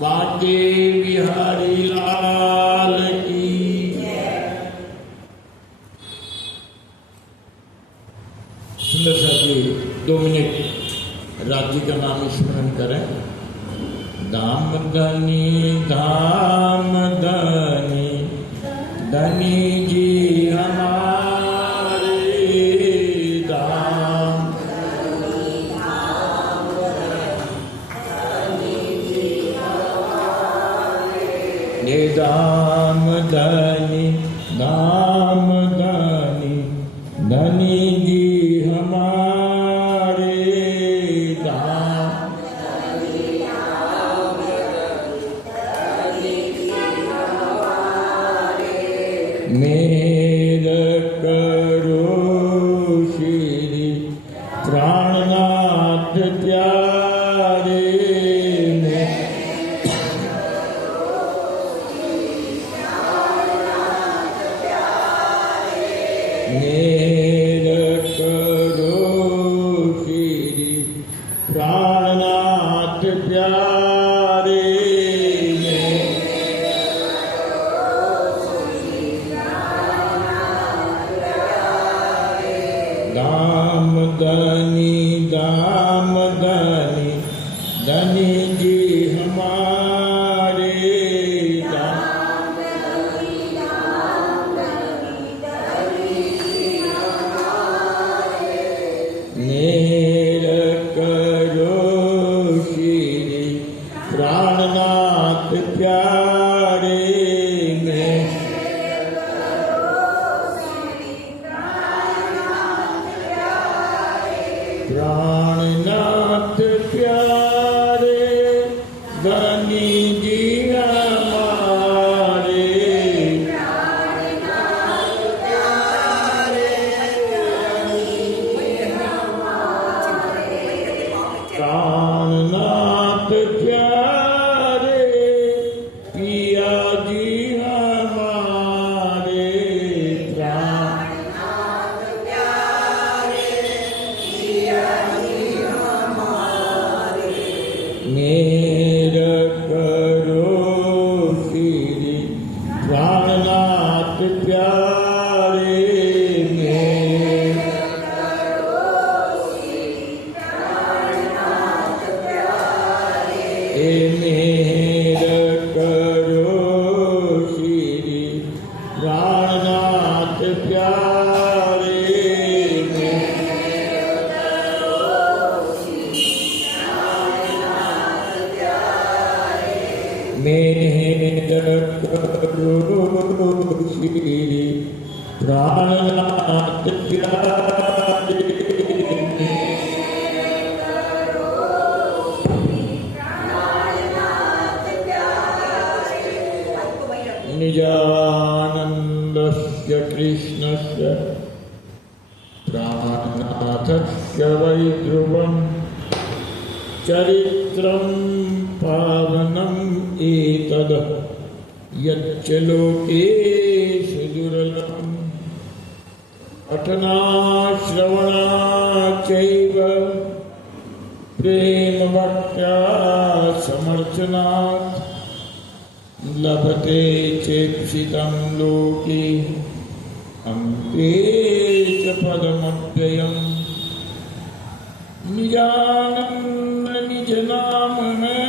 बाके बिहारी लाल की। सुंदर सा जी 2 मिनट राज्य का नाम स्मरण करें। धाम धनी धनी जी हमारे धाम। धाम धनी धनी जी हमारे धाम। मेरा करो श्री प्राणनाथ प्यारे। मेरा करो श्री प्राणनाथ प्यारे। दाम धनी धनी जी हमारे दाम। मेरा करो श्री प्राणनाथ प्यारे। प्राणनाथ प्यारे धनी जी हमारे। प्राणनाथ प्यारे पिया जी हमारे। मेरा करो श्री प्राणनाथ प्यारे। मेरा करो श्री प्राणनाथ प्यारे। मेरा करो श्री प्राणनाथ प्यारे। निजानन्दस्य कृष्णस्य प्राणनाथस्य वै ध्रुवं चरित्रं पावनम् एतद् यच्च लोकेषु दुर्लभम्। पठनाश्रवणा चैव प्रेमभक्त्या समर्चनात् लभते चेप्सितं लोके अन्ते च पदमव्ययम्। निजानन्द निज नाम है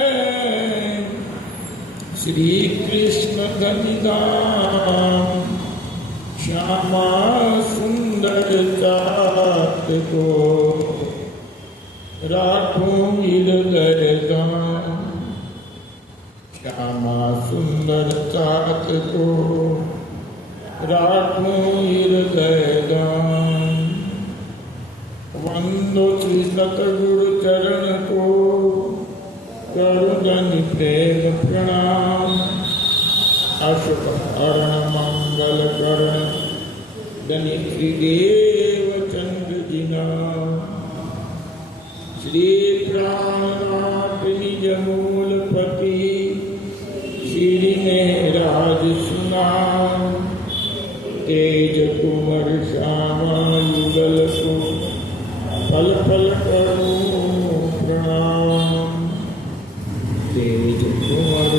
श्री कृष्ण धनी धाम। श्यामा सुंदर जात को राखूं हृदय दाम। श्यामा सुंदर जात को राखूं हृदय दाम। वंदो श्री सतगुरु चरण को करो धनि प्रेम प्रणाम। अशुभ हरण मंगल करण धनि त्रिदेव चंद्र जी नाम। श्री प्राणनाथ निज मूलपति श्री ने राज सुनाम। तेज कुंवर श्यामा युगल को पल पल करूं प्रणाम। तेज कुंवर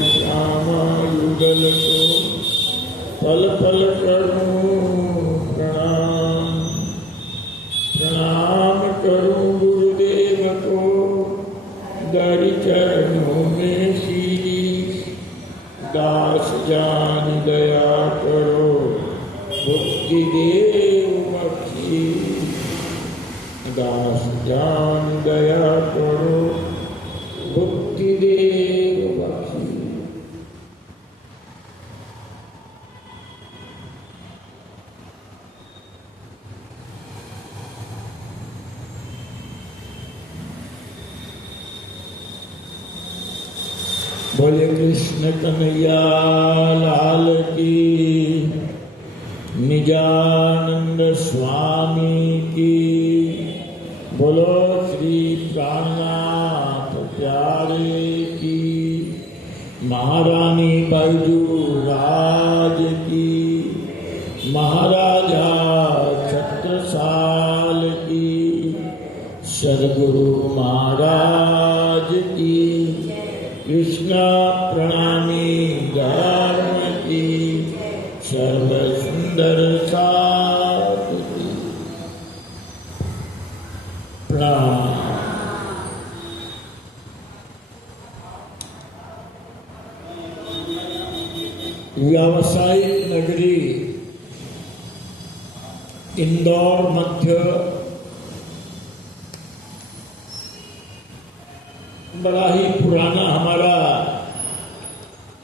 दास जान दया करो बुद्धि देव बख्शी। बोले कृष्ण कन्हैया लाल की, निजानंद स्वामी की। बोलो श्री प्राणनाथ प्यारे की, महारानी बैजू राज की, महाराजा छत्रसाल की, सदगुरु महाराज की, कृष्ण प्रणामी धर्म की, सर्व सुंदर साथ की प्रणाम। व्यावसायिक नगरी इंदौर मध्य बड़ा ही पुराना हमारा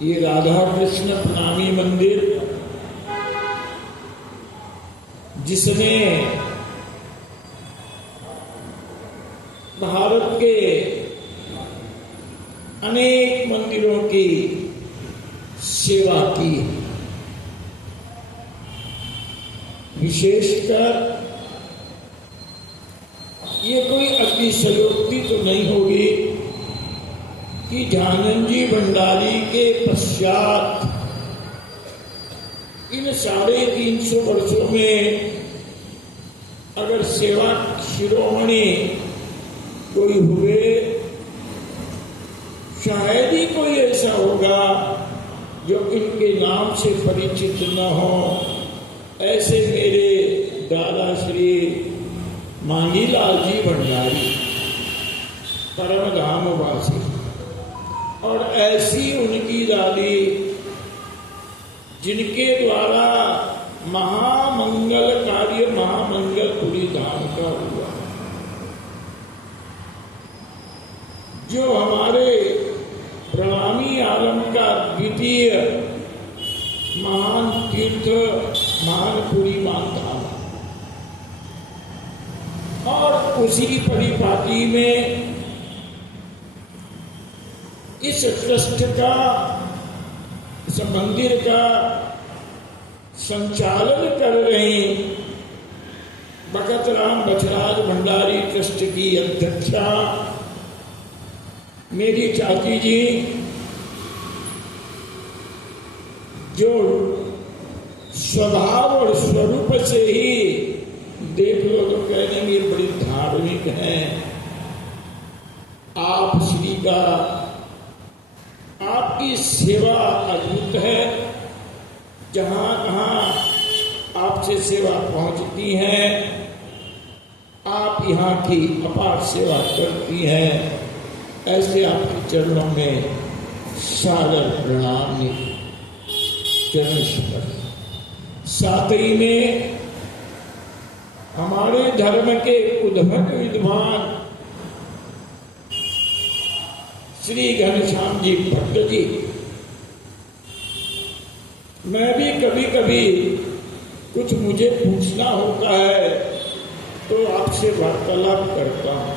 ये राधा कृष्ण प्रणामी मंदिर, जिसने भारत के अनेक मंदिरों की सेवा की। विशेषकर ये कोई अतिशयोक्ति तो नहीं होगी कि ध्यानंद भंडारी के पश्चात इन 350 वर्षों में अगर सेवा शिरोमणि कोई हुए, शायद ही कोई ऐसा होगा जो इनके नाम से परिचित न हो। ऐसे मेरे दादा श्री मांगीलाल जी भंडारी परम धामवासी, और ऐसी उनकी दादी जिनके द्वारा महामंगल कार्य महामंगलपुरी धाम का हुआ, जो हमारे प्रणामी आलम का द्वितीय महान तीर्थ महानपुरी मान धाम, और उसी परिपाटी में इस ट्रस्ट का, इस मंदिर का संचालन कर रही भगत राम बचराज भंडारी ट्रस्ट की अध्यक्षा मेरी चाची जी, जो स्वभाव और स्वरूप से ही देख लो तो कहेंगे बड़ी धार्मिक हैं। आप श्री का, आपकी सेवा अद्भुत है। जहां कहां आपसे सेवा पहुंचती है, आप यहाँ की अपार सेवा करती हैं। ऐसे आपके चरणों में सादर प्रणाम, चरण स्पर्श। साथ ही में हमारे धर्म के उद्भट विद्वान श्री घनश्याम जी भट्ट जी, मैं भी कभी कभी कुछ मुझे पूछना होता है तो आपसे वार्तालाप करता हूं।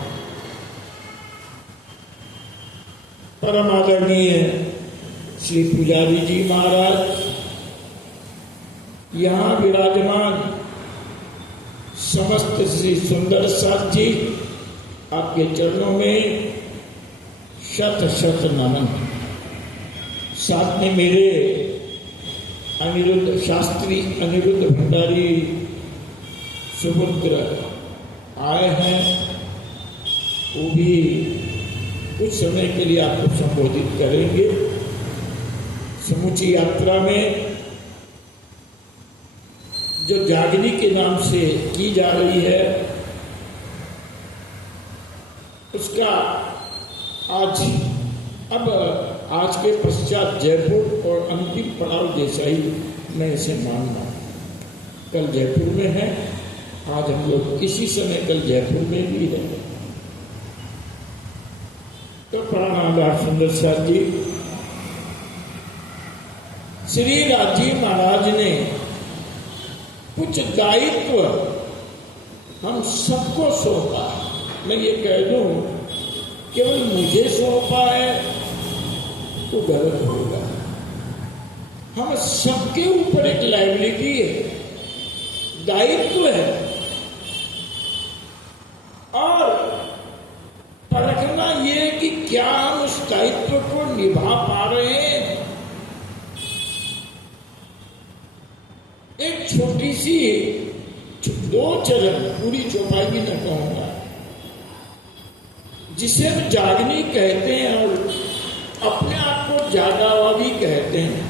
परम आदरणीय श्री पुजारी जी महाराज, यहाँ विराजमान समस्त श्री सुंदर साथ जी, आपके चरणों में शत शत नमन। साथ में मेरे अनिरुद्ध शास्त्री अनिरुद्ध भंडारी सुपुत्र आए हैं, वो भी कुछ समय के लिए आपको संबोधित करेंगे। समूची यात्रा में जो जागनी के नाम से की जा रही है, उसका आज के पश्चात जयपुर और अंतिम पड़ाव जैसा ही मैं इसे मानना। कल जयपुर में है, आज हम लोग किसी समय कल जयपुर में भी है। तो प्राणाधार सुंदर साथ जी, श्री राजी महाराज ने कुछ दायित्व हम सबको सौंपा। मैं ये कह दूं केवल मुझे सौंपा है तो गलत होगा। हम सबके ऊपर एक लायबिलिटी है, दायित्व है, और परखना ये कि क्या हम उस दायित्व को निभा पा रहे हैं। एक छोटी सी 2 चरण, पूरी चौपाई भी न कहूंगा, जिसे हम जागनी कहते हैं और अपने आप को जागा हुआ भी कहते हैं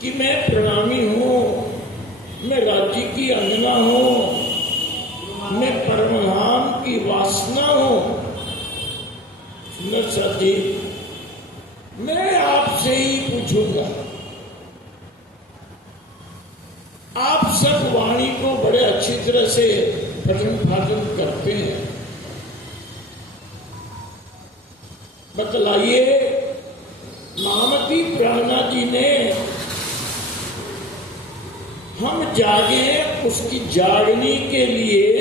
कि मैं प्रणामी हूं, मैं राज्य की अंगना हूं, मैं परमधाम की वासना हूं। सुंदर साथी, मैं आपसे ही पूछूंगा, आप सब वाणी को बड़े अच्छी तरह से पठन पाठन करते हैं, बतलाइए महामती प्राणा जी ने हम जागे उसकी जागने के लिए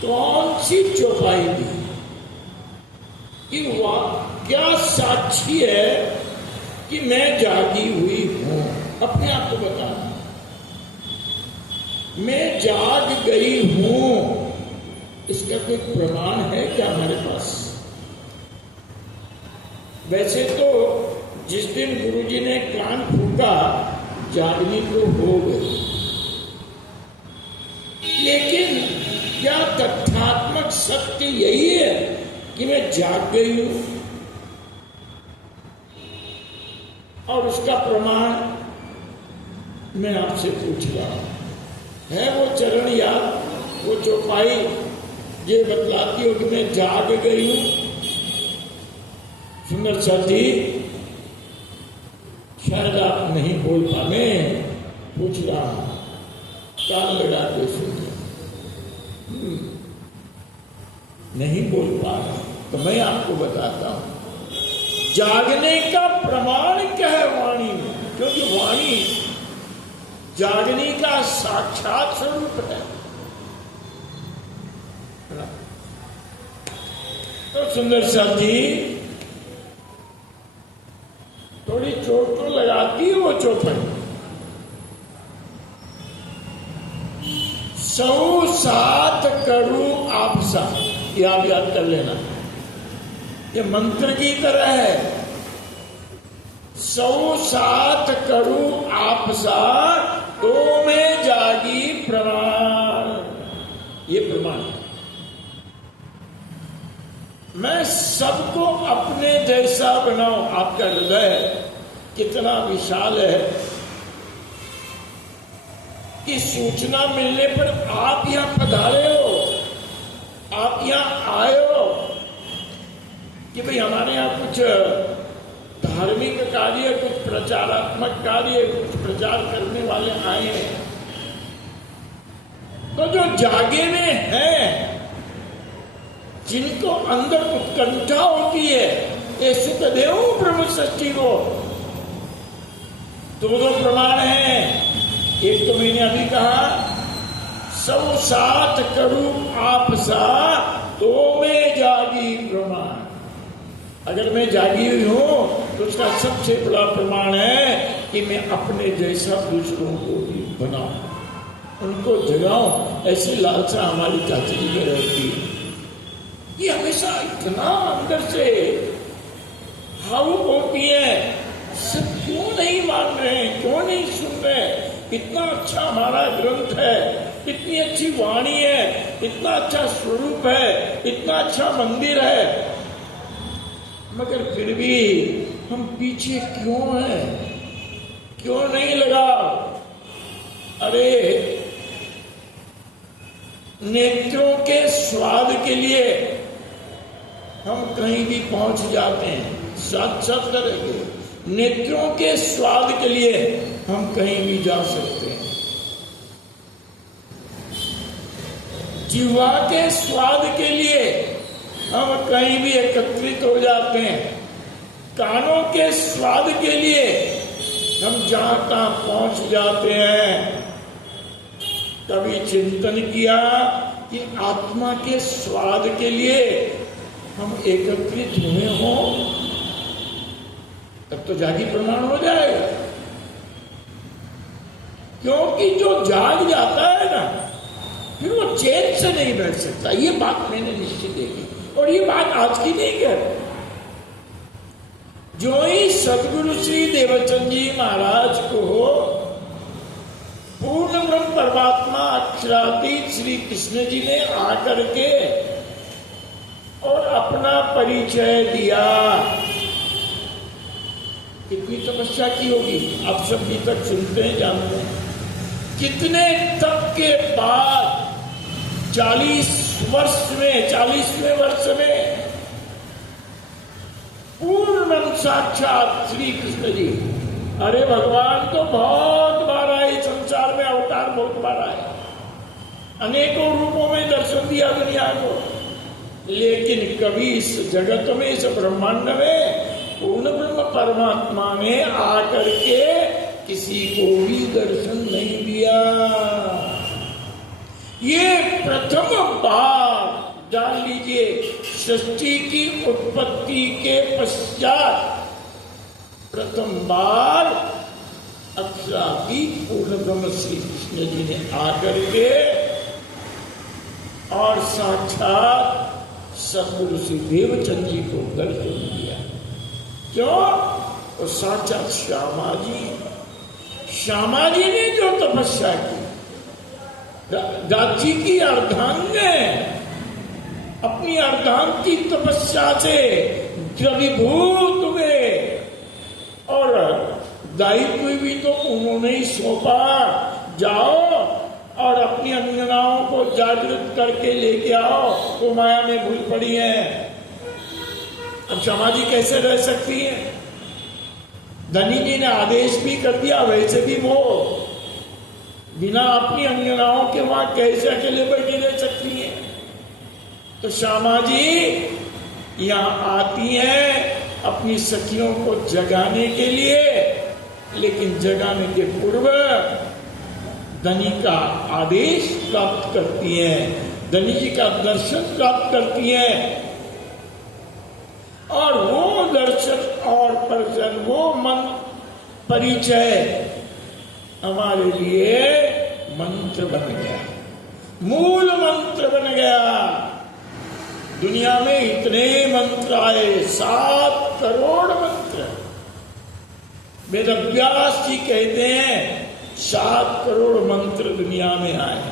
कौन सी चौपाई दी कि क्या साक्षी है कि मैं जागी हुई हूं। अपने आप को बताना, मैं जाग गई हूं, इसका कोई प्रमाण है क्या हमारे पास? वैसे तो जिस दिन गुरुजी ने कान फूका जागनी तो हो गई, लेकिन क्या तथ्यात्मक सत्य यही है कि मैं जाग गई हूं? और उसका प्रमाण मैं आपसे पूछ रहा हूं, है वो चरण याद, वो चौपाई ये बतलाती हो कि मैं जाग गई हूं? सुंदर साथी, शायद आप नहीं बोल पा, मैं पूछ रहा हूं, कान लगा के सुनिए। नहीं बोल पा रहा तो मैं आपको बताता हूं, जागने का प्रमाण क्या है वाणी में, क्योंकि वाणी जागने का साक्षात स्वरूप है। तो सुंदर साथी, थोड़ी चोट तो लगाती है वो चौपाई। 107 करूं आपसा, याद कर लेना, ये मंत्र की तरह है। 107 करूं आपसा तो मैं जागी प्रमाण, ये प्रमाण है। मैं सबको अपने जैसा बनाऊं। आपका हृदय कितना विशाल है कि सूचना मिलने पर आप यहां पधारे हो, आप यहां आए हो कि भाई हमारे यहां कुछ धार्मिक कार्य, कुछ प्रचारात्मक कार्य, कुछ प्रचार करने वाले आए हैं। तो जो जागे में हैं, जिनको अंदर उत्कंठा होती है, ये सुखदेव ब्रह्म षष्ठी को 2 प्रमाण हैं। एक तो मैंने अभी कहा 107 करूं आपसा तो मैं जागी प्रमाण। अगर मैं जागी हुई हूं तो उसका सबसे बड़ा प्रमाण है कि मैं अपने जैसा दूसरों को भी बनाऊं, उनको जगाऊं। ऐसी लालसा हमारी चाची जी में रहती है। ये हमेशा इतना अंदर से भावुक होती है, सब क्यों नहीं मान रहे हैं, क्यों नहीं सुन रहे? इतना अच्छा हमारा ग्रंथ है, इतनी अच्छी वाणी है, इतना अच्छा स्वरूप है, इतना अच्छा मंदिर है, मगर फिर भी हम पीछे क्यों हैं? क्यों नहीं लगा? अरे नेत्रों के स्वाद के लिए हम कहीं भी पहुंच जाते हैं, साथ साथ करेंगे। नेत्रों के स्वाद के लिए हम कहीं भी जा सकते हैं। जीवा के स्वाद के लिए हम कहीं भी एकत्रित हो जाते हैं। कानों के स्वाद के लिए हम जहां तहां पहुंच जाते हैं। कभी चिंतन किया कि आत्मा के स्वाद के लिए हम एकत्रित हुए हों, तब तो जागी प्रमाण हो जाएगा। क्योंकि जो जाग जाता है ना, फिर वो चैन से नहीं बैठ सकता। ये बात मैंने निश्चित देखी, और ये बात आज की नहीं कह रही। जो ही सदगुरु श्री देवचंद जी महाराज को पूर्ण ब्रह्म परमात्मा अक्षरातीत श्री कृष्ण जी ने आकर के और अपना परिचय दिया, कितनी तपस्या की होगी आप सब भी तक सुनते हैं, जानते हैं। कितने तप के बाद 40वें वर्ष में पूर्ण साक्षात श्री कृष्ण जी। अरे भगवान तो बहुत बार आए संसार में, अवतार बहुत बार आए, अनेकों रूपों में दर्शन दिया दुनिया को, लेकिन कभी इस जगत में, इस ब्रह्मांड में पूर्ण ब्रह्म परमात्मा ने आकर के किसी को भी दर्शन नहीं दिया। ये प्रथम बार, जान लीजिए, सृष्टि की उत्पत्ति के पश्चात प्रथम बार अक्षरातीत पूर्ण ब्रह्म श्री कृष्ण जी ने आकर के और साक्षात सदगुरु श्री देवचंद जी को दर्शन दिया। क्यों? और साक्षात श्यामा जी ने जो तपस्या की, दाची की अर्धांग अपनी अर्धांग की तपस्या से द्रवीभूत हुए, और दायित्व भी तो उन्होंने ही सौंपा, जाओ और अपनी अंगनाओं को जागृत करके लेके आओ, वो माया में भूल पड़ी है। अब श्यामा जी कैसे रह सकती है? धनी जी ने आदेश भी कर दिया, वैसे भी वो बिना अपनी अंगनाओं के वहां कैसे अकेले बैठी रह सकती है? तो श्यामा जी यहाँ आती हैं अपनी सखियों को जगाने के लिए, लेकिन जगाने के पूर्व धनी का आदेश प्राप्त करती हैं, धनी जी का दर्शन प्राप्त करती हैं, और वो दर्शन और दर्शन, वो मन परिचय हमारे लिए मंत्र बन गया, मूल मंत्र बन गया। दुनिया में इतने मंत्र आए, 7 करोड़ मंत्र। वेदव्यास जी कहते हैं 7 करोड़ मंत्र दुनिया में आए,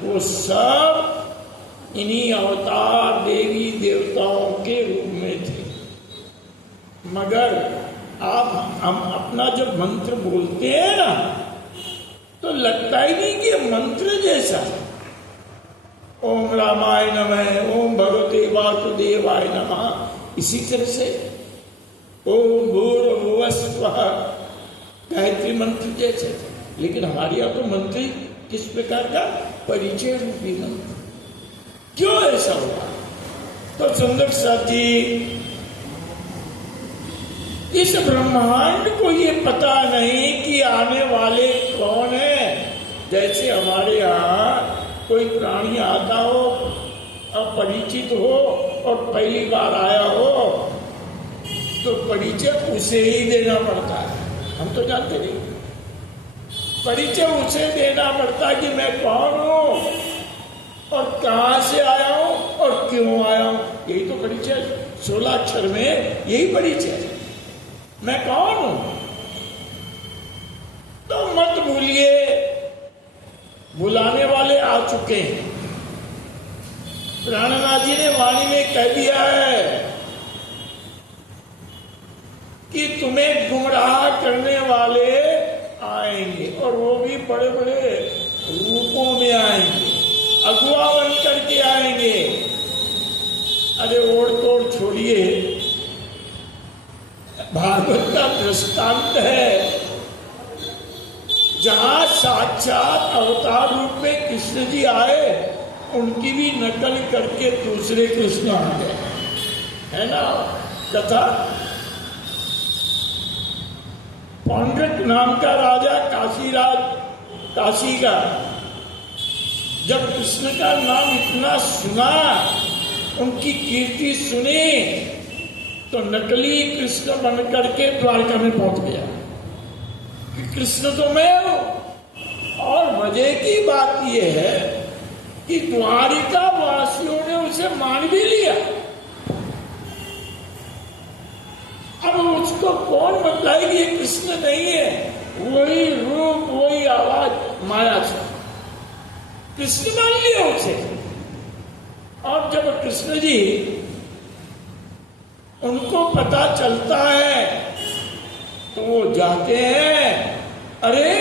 वो सब इन्हीं अवतार देवी देवताओं के रूप में थे। मगर हम अपना जब मंत्र बोलते हैं ना, तो लगता ही नहीं कि मंत्र जैसा। ओम रामाय नमः, ओम भगवते वासुदेवाय नमः, इसी तरह से ओम भूर्भुवः स्वः, गायत्री मंत्र जैसे। लेकिन हमारे यहाँ तो मंत्र किस प्रकार का? परिचय रूपी मंत्र। क्यों ऐसा हुआ? तो चंद्र साथ जी, इस ब्रह्मांड को ये पता नहीं कि आने वाले कौन है। जैसे हमारे यहाँ कोई प्राणी आता हो, अपरिचित हो और पहली बार आया हो, तो परिचय उसे ही देना पड़ता है। हम तो जानते नहीं, परिचय उसे देना पड़ता है कि मैं कौन हूं और कहां से आया हूं और क्यों आया हूं। यही तो परिचय, 16 अक्षर में यही परिचय है, मैं कौन हूं। तो मत भूलिए, बुलाने वाले आ चुके हैं। प्राणनाथ जी ने वाणी में कह दिया है कि तुम्हें गुमराह करने वाले आएंगे, और वो भी बड़े बड़े रूपों में आएंगे, अगुआ बन करके आएंगे। अरे ओढ़ तोड़ छोड़िए, भागवत का दृष्टांत है जहां साक्षात अवतार रूप में कृष्ण जी आए, उनकी भी नकल करके दूसरे कृष्ण आ गए, है ना कथा। पौंड्रक नाम का राजा काशी का, जब कृष्ण का नाम इतना सुना, उनकी कीर्ति सुनी, तो नकली कृष्ण बन करके द्वारका में पहुंच गया कि कृष्ण तो मैं हूं। और मजे की बात यह है कि द्वारिका वासियों ने उसे मान भी लिया। अब उसको कौन बताए कि ये कृष्ण नहीं है, वही रूप वही आवाज माया से कृष्ण मान लिया उसे। और जब कृष्ण जी उनको पता चलता है तो वो जाते हैं, अरे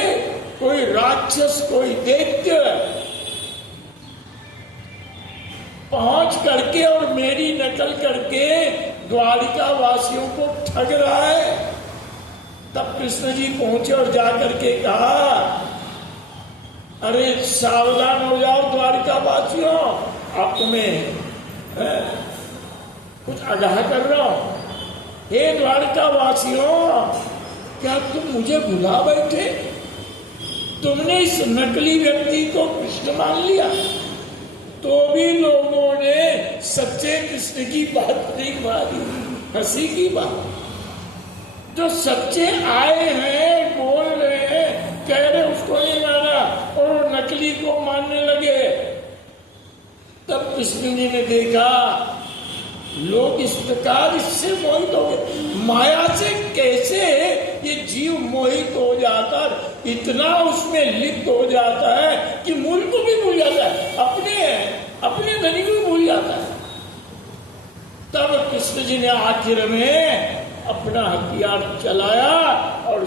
कोई राक्षस कोई दैत्य पहुंच करके और मेरी नकल करके द्वारिका वासियों को ठग रहा है। तब कृष्ण जी पहुंचे और जाकर के कहा, अरे सावधान हो जाओ द्वारिका वासियों, आप तुम्हें कुछ आगाह कर रहा हूं। हे द्वारिका वासियों, क्या तुम मुझे भुला बैठे? तुमने इस नकली व्यक्ति को कृष्ण मान लिया, तो भी लोगों ने सच्चे कृष्ण की बात नहीं मानी। हंसी की बात, जो सच्चे आए हैं, बोल रहे हैं, कह रहे उसको नहीं माना और नकली को मानने लगे। तब कृष्ण जी ने देखा लोग इस प्रकार इससे मोहित हो गए। माया से कैसे ये जीव मोहित हो जाता, इतना उसमें लिप्त हो जाता है कि मूल को भी भूल जाता है, अपने धनी को भी भूल जाता है। तब कृष्ण जी ने आखिर में अपना हथियार चलाया और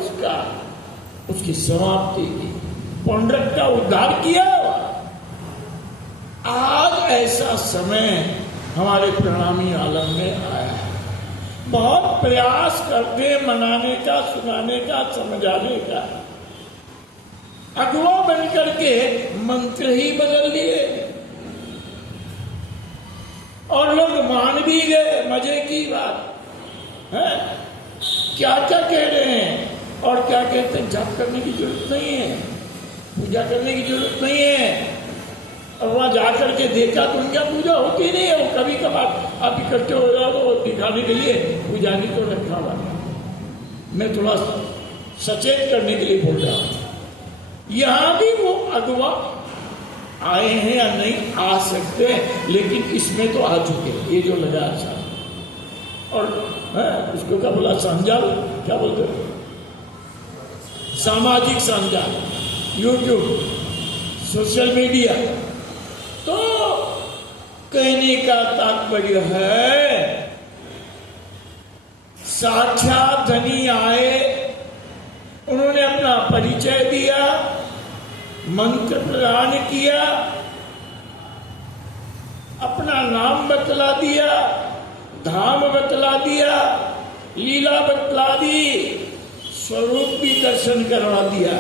उसकी समाप्ति की, पौंड्रक का उद्धार किया। आज ऐसा समय हमारे प्रणामी आलम में आया है। बहुत प्रयास करते मनाने का, सुनाने का, समझाने का, अगुआ बन करके मंत्र ही बदल दिए और लोग मान भी गए। मजे की बात है, क्या क्या कह रहे हैं और क्या कहते हैं, जप करने की जरूरत नहीं है, पूजा करने की जरूरत नहीं है। और वहां जाकर के देखा तो उनका पूजा होती नहीं है, वो कभी कभार आप इकट्ठे हो जाओ तो दिखाने के लिए पूजा नहीं तो रखा हुआ। मैं थोड़ा सचेत करने के लिए बोल रहा हूं। यहां भी वो अगवा आए हैं या नहीं आ सकते, लेकिन इसमें तो आ चुके हैं, ये जो लगा अच्छा। और उसको क्या बोला, संजाल, क्या बोलते हैं, सामाजिक संजाल, यूट्यूब, सोशल मीडिया। तो कहने का तात्पर्य है, साक्षात धनी आए, उन्होंने अपना परिचय दिया, मंत्र प्रदान किया, अपना नाम बतला दिया, धाम बतला दिया, लीला बतला दी, स्वरूप भी दर्शन करवा दिया।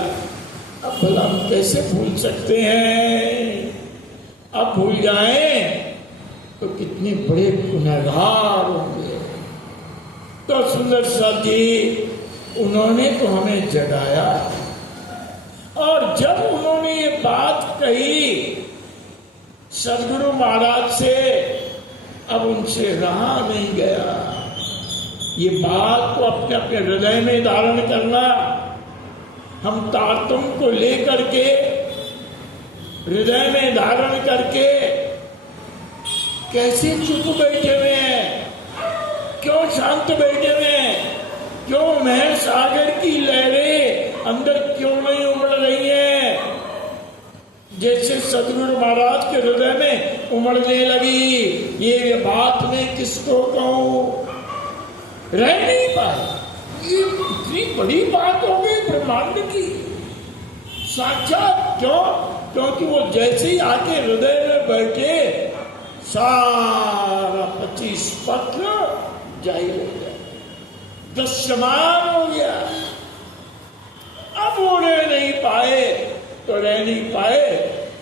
अब भला हम कैसे भूल सकते हैं? अब भूल जाएं तो कितने बड़े गुनहगार होंगे। तो सुंदर साथ जी उन्होंने तो हमें जगाया, और जब उन्होंने ये बात कही सदगुरु महाराज से, अब उनसे रहा नहीं गया। ये बात को अपने अपने हृदय में धारण करना। हम तारतम को लेकर के हृदय में धारण करके कैसे चुप बैठे हुए हैं, क्यों शांत बैठे हुए हैं, क्यों महर सागर की लहरें अंदर क्यों नहीं उमड़ रही हैं, जैसे सदगुरु महाराज के हृदय में उमड़ने लगी। ये बात मैं किसको कहूं, रह नहीं पाए। ये इतनी बड़ी बात हो गई ब्रह्मांड की, साक्षात। क्यों? क्योंकि वो जैसे ही आके हृदय में बैठे, सारा 25 पत्र जाहिर हो गया, दृश्यमान हो गया। अब वो रह नहीं पाए तो रह नहीं पाए,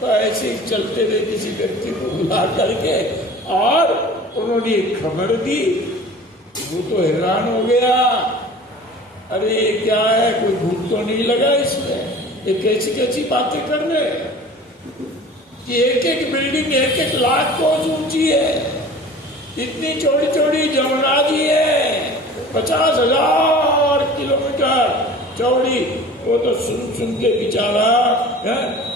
तो ऐसे ही चलते हुए किसी व्यक्ति को बुला करके और उन्होंने एक खबर दी। वो तो हैरान हो गया, अरे क्या है, कोई भूत तो नहीं लगा इसमें, ये कैसी कैसी बातें कर रहे कि एक एक बिल्डिंग 1-1 लाख कोस ऊंची है, इतनी चौड़ी चौड़ी जमुना जी है, 50,000 किलोमीटर चौड़ी। वो तो सुन सुन के बेचारा,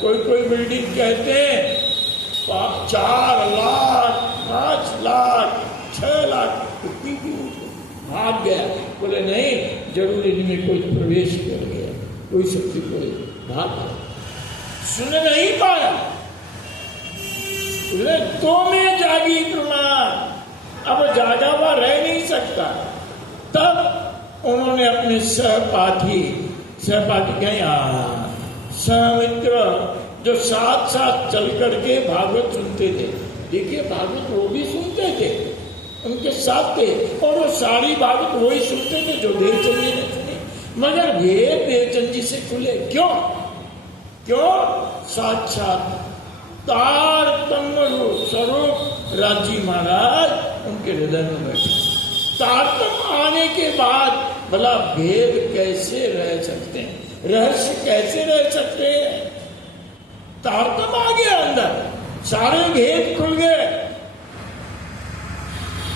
कोई बिल्डिंग कहते हैं 4 लाख, 5 लाख, 6 लाख, इतनी भी भाग गया। बोले नहीं, जरूर इनमें कोई प्रवेश कर गया, कोई शक्ति कोई भाग गया, सुन नहीं पाया। बोले तो मैं जागी प्रमाण, अब जागा हुआ रह नहीं सकता। तब उन्होंने अपने सहपाठी कहीं सहमित्र जो साथ साथ चल करके भागवत सुनते थे। देखिए भागवत वो भी सुनते थे, उनके साथ थे, और वो सारी भागवत वही सुनते थे जो देवचंद जी ने सुनी, मगर भेद देवचंद जी से खुले। क्यों? साक्षात तारतम्य स्वरूप राजी महाराज उनके हृदय में बैठे। तारतम्य आने के बाद भला भेद कैसे रह सकते हैं, रहस्य कैसे रह सकते हैं? तारतम्य आ गया अंदर, सारे भेद खुल गए।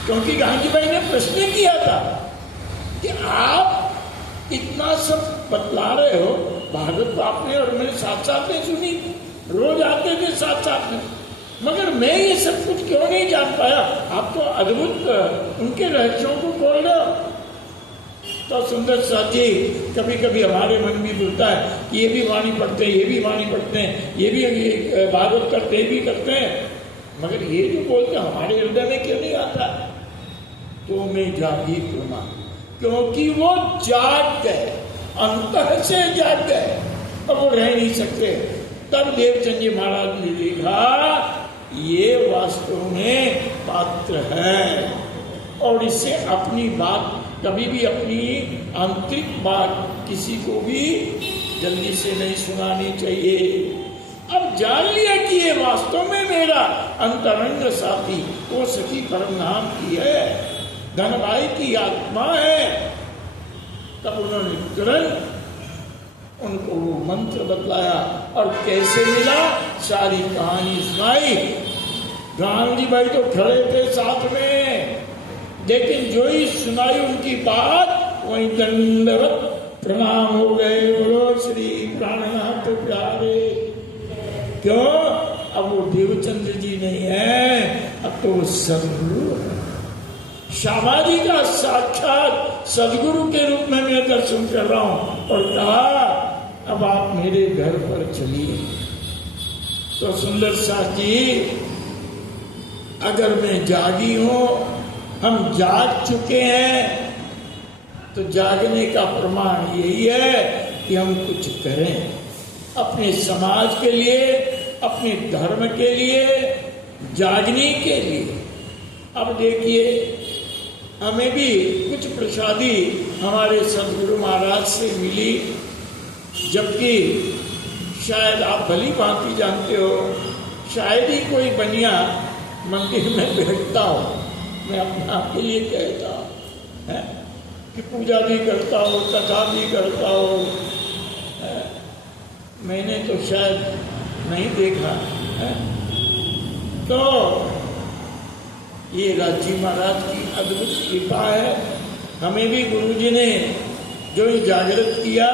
क्योंकि गांधी भाई ने प्रश्न किया था कि आप इतना सब बतला रहे हो, भागवत तो आपने और मैंने साथ साथ में सुनी, रोज आते थे साथ साथ में, मगर मैं ये सब कुछ क्यों नहीं जान पाया? आप तो अद्भुत उनके रहस्यों को खोल रहे हो। तो सुंदर साथ जी कभी कभी हमारे मन में बोलता है कि ये भी वाणी पढ़ते हैं, ये भी वाणी पढ़ते हैं, ये भी भागवत करते भी करते हैं, मगर ये जो बोलते हैं हमारे हृदय में क्यों नहीं आता? तो मैं जागी प्रमा, क्योंकि वो जाग गए, अंतः से जाग गए, अब वो रह नहीं सकते। तब देवचंद जी महाराज ने लिखा ये वास्तव में पात्र है, और इससे अपनी बात कभी भी, अपनी आंतरिक बात किसी को भी जल्दी से नहीं सुनानी चाहिए। अब जान लिया कि ये वास्तव में मेरा अंतरंग साथी वो सखी परमधाम की है, धनभाई की आत्मा है। तब उन्होंने तुरंत उनको वो मंत्र बतलाया, और कैसे मिला सारी कहानी सुनाई। गांधी भाई तो खड़े थे साथ में, लेकिन जो ही सुनाई उनकी बात वही दंडवत प्रणाम हो गए। बोलो श्री प्राणनाथ प्यारे। क्यों? अब वो देवचंद्र जी नहीं है, अब तो वो सदगुरु है। श्यामा जी का साक्षात सदगुरु के रूप में मैं दर्शन कर रहा हूं, और कहा अब आप मेरे घर पर चलिए। तो सुंदर साथ जी, अगर मैं जागी हूं, हम जाग चुके हैं, तो जागने का प्रमाण यही है कि हम कुछ करें अपने समाज के लिए, अपने धर्म के लिए, जागने के लिए। अब देखिए, हमें भी कुछ प्रसादी हमारे सदगुरु महाराज से मिली, जबकि शायद आप भली भांति जानते हो, शायद ही कोई बनिया मंदिर में बैठता हो, मैं अपने आप के लिए कहता हूँ, कि पूजा भी करता हो, कथा भी करता हो, मैंने तो शायद नहीं देखा है। तो ये राजी महाराज की अद्भुत कृपा है। हमें भी गुरुजी ने जो ये जागृत किया।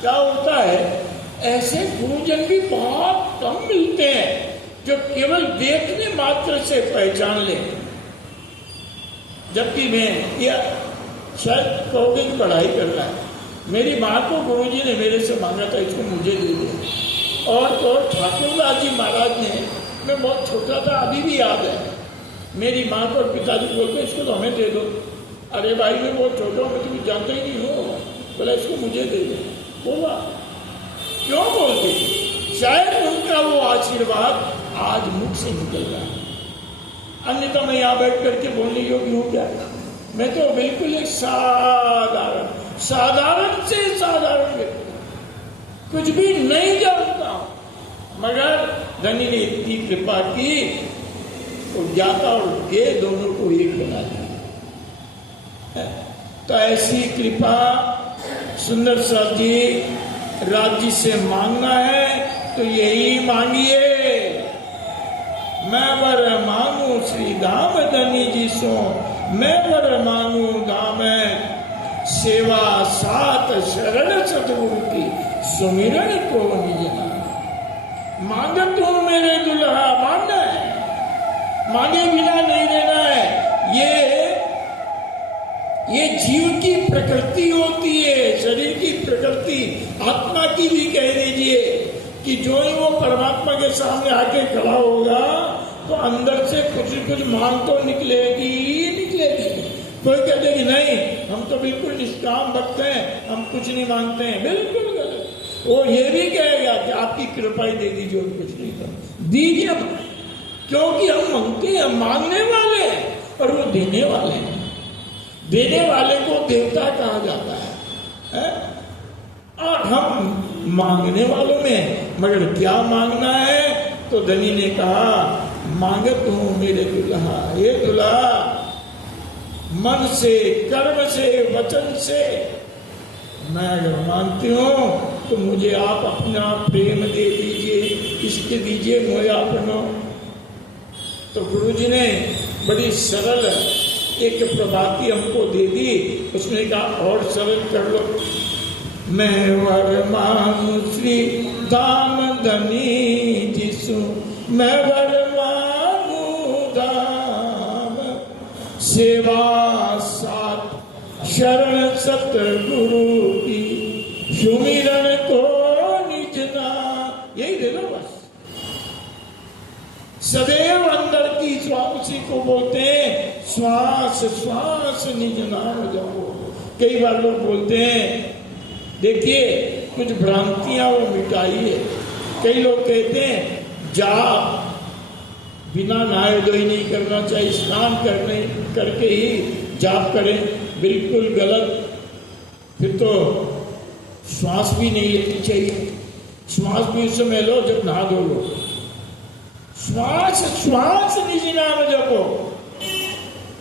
क्या होता है, ऐसे गुरुजन भी बहुत कम मिलते हैं जो केवल देखने मात्र से पहचान ले। जबकि मैं या शायद कहोगे की पढ़ाई कर रहा है, मेरी माँ को गुरुजी ने मेरे से मांगा था इसको मुझे दे दे, और तो ठाकुरदास जी महाराज ने, मैं बहुत छोटा था अभी भी याद है, मेरी माँ को और पिताजी बोलते इसको तो हमें दे दो। अरे भाई मैं बहुत छोटा हूँ, मैं तुम्हें जानता ही नहीं हो, बोला इसको मुझे दे दो। बोला क्यों बोलते? शायद उनका वो आशीर्वाद आज मुझ से निकल रहा है, अन्यथा मैं यहाँ बैठ करके बोलने योग्य हूँ क्या? मैं तो बिल्कुल एक साधारण से साधारण व्यक्ति, कुछ भी नहीं जानता हूं, मगर धनी ने इतनी कृपा की तो ज्ञाता और ज्ञे दोनों को एक बना दिया। तो ऐसी कृपा सुंदर साहब जी, राज्य से मांगना है तो यही मांगिए, मैं वर मांगू श्री धाम धनी जी सो, मैं वर मांगू धाम सेवा सात शरण सतगुरु की, सुमिरन को निज नाम। मांगे तू मेरे दुल्हा, मांगना है, मांगे बिना नहीं देना है। ये जीव की प्रकृति होती है, शरीर की प्रकृति, आत्मा की भी कह दीजिए कि जो ही वो परमात्मा के सामने आके खड़ा होगा तो अंदर से कुछ मांग तो निकलेगी ही निकलेगी। कोई कहते कि नहीं हम तो बिल्कुल निष्काम भक्त हैं, हम कुछ नहीं मांगते हैं, बिल्कुल गलत। वो ये भी कहेगा कि आपकी कृपा ही दे दीजिए और कुछ नहीं कर दीजिए, क्योंकि हम मांगते हैं, मांगने वाले हैं और वो देने वाले हैं। देने वाले को देवता कहा जाता है? और हम मांगने वालों में, मगर क्या मांगना है? तो धनी ने कहा मांगत हूं मेरे दुल्हा, ये दुल्हा मन से, कर्म से, वचन से मैं अगर मांगती हूं तो मुझे आप अपना प्रेम दे दीजिए, इसके दीजिए मुझे अपना। तो गुरुजी ने बड़ी सरल एक प्रभाती हमको दे दी, उसने कहा और सरल कर लो। मैं वर मांगू श्री धाम धनी जिसु, मैं वर मांगू धाम सेवा सात शरण सतगुरु की, सुमिरन को निज नाम। यही दे दो बस। सदैव अंदर की उसी को बोलते हैं श्वास श्वास निज नाम जपो। कई बार लोग बोलते हैं, देखिए कुछ भ्रांतियां वो मिटाइए। कई लोग कहते हैं जाप बिना नहाए धोए नहीं करना चाहिए, स्नान करके ही जाप करें, बिल्कुल गलत। फिर तो श्वास भी नहीं लेनी चाहिए, श्वास भी उस समय लो जब नहा धो लो। श्वास श्वास निज नाम जपो,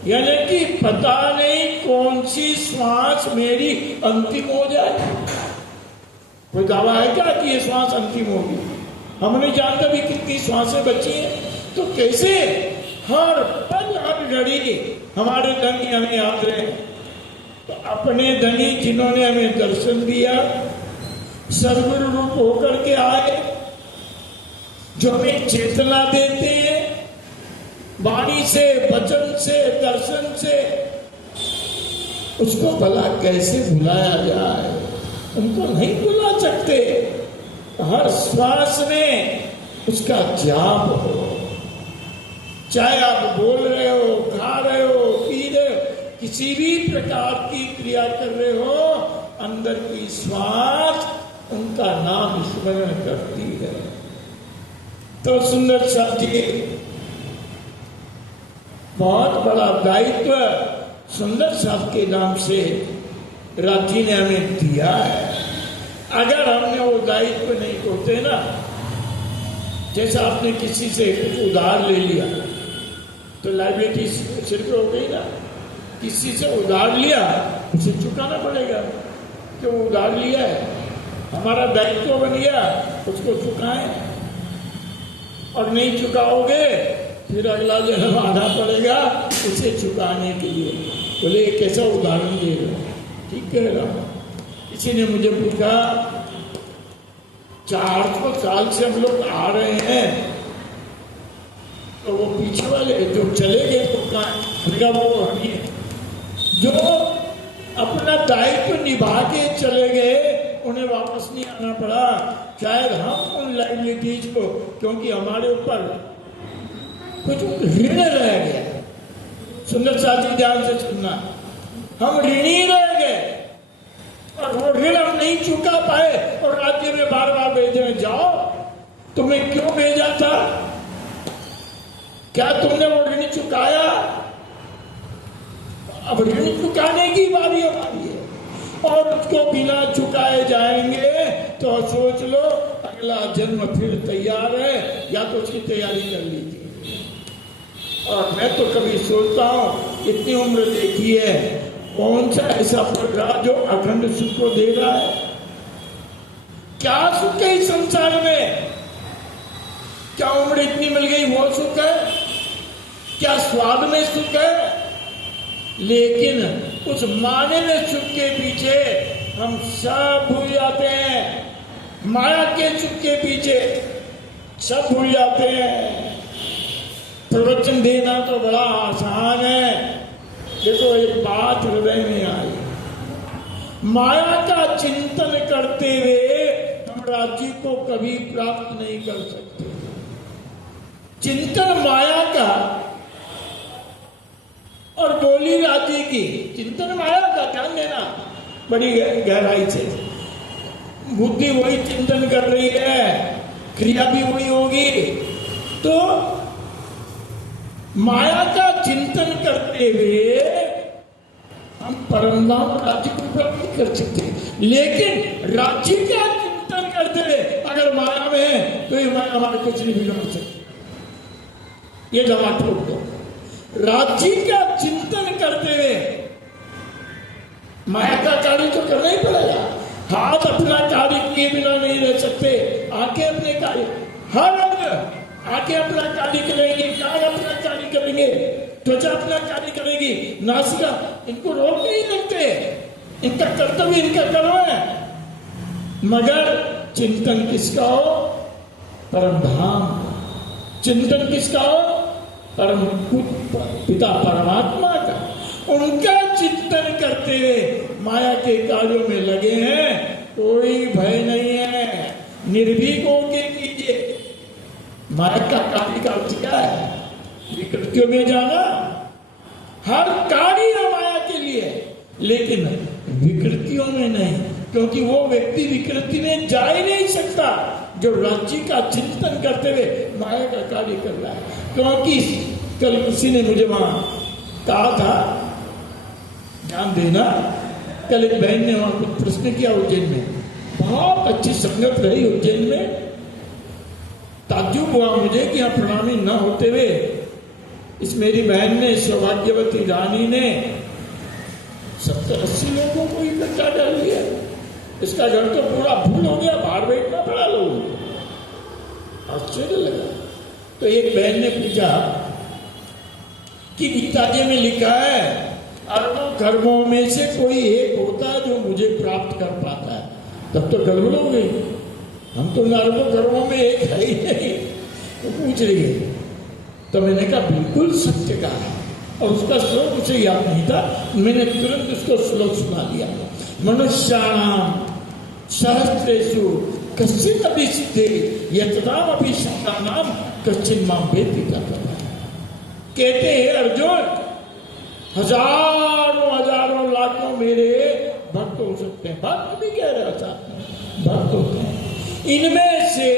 यानी कि पता नहीं कौन सी श्वास मेरी अंतिम हो जाए। कोई दावा है क्या कि ये श्वास अंतिम होगी? हम नहीं जानते भी कितनी श्वासें बची हैं। तो कैसे हर पल हर घड़ी हमारे धनी हमें याद रहे। तो अपने धनी जिन्होंने हमें दर्शन दिया, सर्वगुरु रूप होकर के आए, जो हमें चेतना देते हैं वाणी से, वचन से, दर्शन से, उसको भला कैसे भुलाया जाए? उनको नहीं भुला सकते। हर श्वास में उसका जाप हो, चाहे आप बोल रहे हो, खा रहे हो, पी रहे हो, किसी भी प्रकार की क्रिया कर रहे हो, अंदर की श्वास उनका नाम स्मरण करती है। तो सुंदर साहब जी, बहुत बड़ा दायित्व सुंदर साहब के नाम से राज्य ने हमें दिया है। अगर हमने वो दायित्व नहीं करते ना, जैसा आपने किसी से कुछ उधार ले लिया तो लाइबिलिटी सिर्फ हो गई ना। किसी से उधार लिया उसे चुकाना पड़ेगा, क्यों उधार लिया है, हमारा दायित्व बन गया, उसको चुकाएं। और नहीं चुकाओगे फिर अगला जन्म आना पड़ेगा उसे चुकाने के लिए। बोले कैसा उदाहरण दे रहे हो? ठीक कह रहा हूं। किसी ने मुझे पूछा 400 साल से हम लोग आ रहे हैं, तो वो पीछे वाले जो चले गए तो कहा, वो हम ही जो अपना दायित्व निभा के चले गए उन्हें वापस नहीं आना पड़ा। शायद हम उन लाइबिलिटीज को, क्योंकि हमारे ऊपर कुछ ऋण रह गया। सुंदर साथी ध्यान से सुनना, हम ऋणी रह गए और वो ऋण हम नहीं चुका पाए और राज्य में बार बार भेजे, जाओ तुम्हें क्यों भेजा था? क्या तुमने वो ऋण चुकाया? अब ऋण चुकाने की बारी हमारी है और उसको बिना चुकाए जाएंगे तो सोच लो अगला जन्म फिर तैयार है, या तो उसकी तैयारी कर लीजिए। और मैं तो कभी सोचता हूँ इतनी उम्र देखी है, कौन सा ऐसा प्रकार जो अखंड सुख को दे रहा है? क्या सुख है इस संसार में? क्या उम्र इतनी मिल गई वो सुख है? क्या स्वाद में सुख है? लेकिन उस माने में सुख के पीछे हम सब भूल जाते हैं। माया के सुख के पीछे सब भूल जाते हैं। प्रवचन देना तो बड़ा आसान है। देखो एक बात हृदय में आई, माया का चिंतन करते हुए हम राज्य को कभी प्राप्त नहीं कर सकते। चिंतन माया का और बोली राज्य की, चिंतन माया का, ध्यान देना बड़ी गहराई से। बुद्धि वही चिंतन कर रही है, क्रिया भी वही होगी। तो माया का चिंतन करते हुए हम परमधाम राज्य को प्राप्त नहीं कर सकते। लेकिन राज्य का चिंतन करते हुए अगर माया में है तो ये माया हमारे कुछ नहीं बिगाड़ सकती। ये जमा ठोक दो। राज्य का चिंतन करते हुए माया का कार्य तो करना ही पड़ेगा। हाथ अपना कार्य किए बिना नहीं रह सकते, आंखें अपने कार्य, हर अंग आंखें अपना कार्य करेंगे, कान अपना कार्य करेंगे, त्वचा अपना कार्य करेगी, नासिका, इनको रोक नहीं सकते। इनका कर्तव्य इनका कर्म है। मगर चिंतन किसका हो? परम धाम। चिंतन किसका हो? परम पिता परमात्मा का। उनका चिंतन करते हुए माया के कार्यों में लगे हैं, कोई भय नहीं है। निर्भीक होकर कीजिए। माया का कार्य का अर्थ क्या है? विकृतियों में जाना। हर कार्य माया के लिए, लेकिन विकृतियों में नहीं, क्योंकि वो व्यक्ति विकृति में जा ही नहीं सकता जो राज्य का चिंतन करते हुए माया का कार्य कर रहा है। क्योंकि कल किसी ने मुझे वहां कहा था, ध्यान देना, कल एक बहन ने वहां कुछ प्रश्न किया उज्जैन में। बहुत अच्छी संगत रही उज्जैन में। ताज्जुब हुआ मुझे कि यहाँ प्रणामी न होते हुए इस मेरी बहन ने, सौभाग्यवती रानी ने 70-80 लोगों को इकट्ठा कर लिया। इसका घर तो पूरा फूल हो गया, बाहर बैठना पड़ा लोगों को। आश्चर्य लगा। तो एक बहन ने पूछा कि गीता जी में लिखा है अरबों खरबों में से कोई एक होता है जो मुझे प्राप्त कर पाता है। तब तो गड़बड़ हो गई। हम तो अरबों खरबों में एक है ही नहीं। तो पूछ रही है। तो मैंने कहा बिल्कुल सत्य कहा। और उसका श्लोक उसे याद नहीं था, मैंने तुरंत उसको श्लोक सुना दिया। मनुष्याणाम सहस्रेषु कश्चित् अपि सिद्धे यतताम अपि शतानाम कश्चित् मां वेत्ति तत्त्वतः। कहते हैं अर्जुन, हजारों हजारों लाखों मेरे भक्त हो सकते हैं। भक्त भी कह रहा था, भक्त होते हैं। इनमें से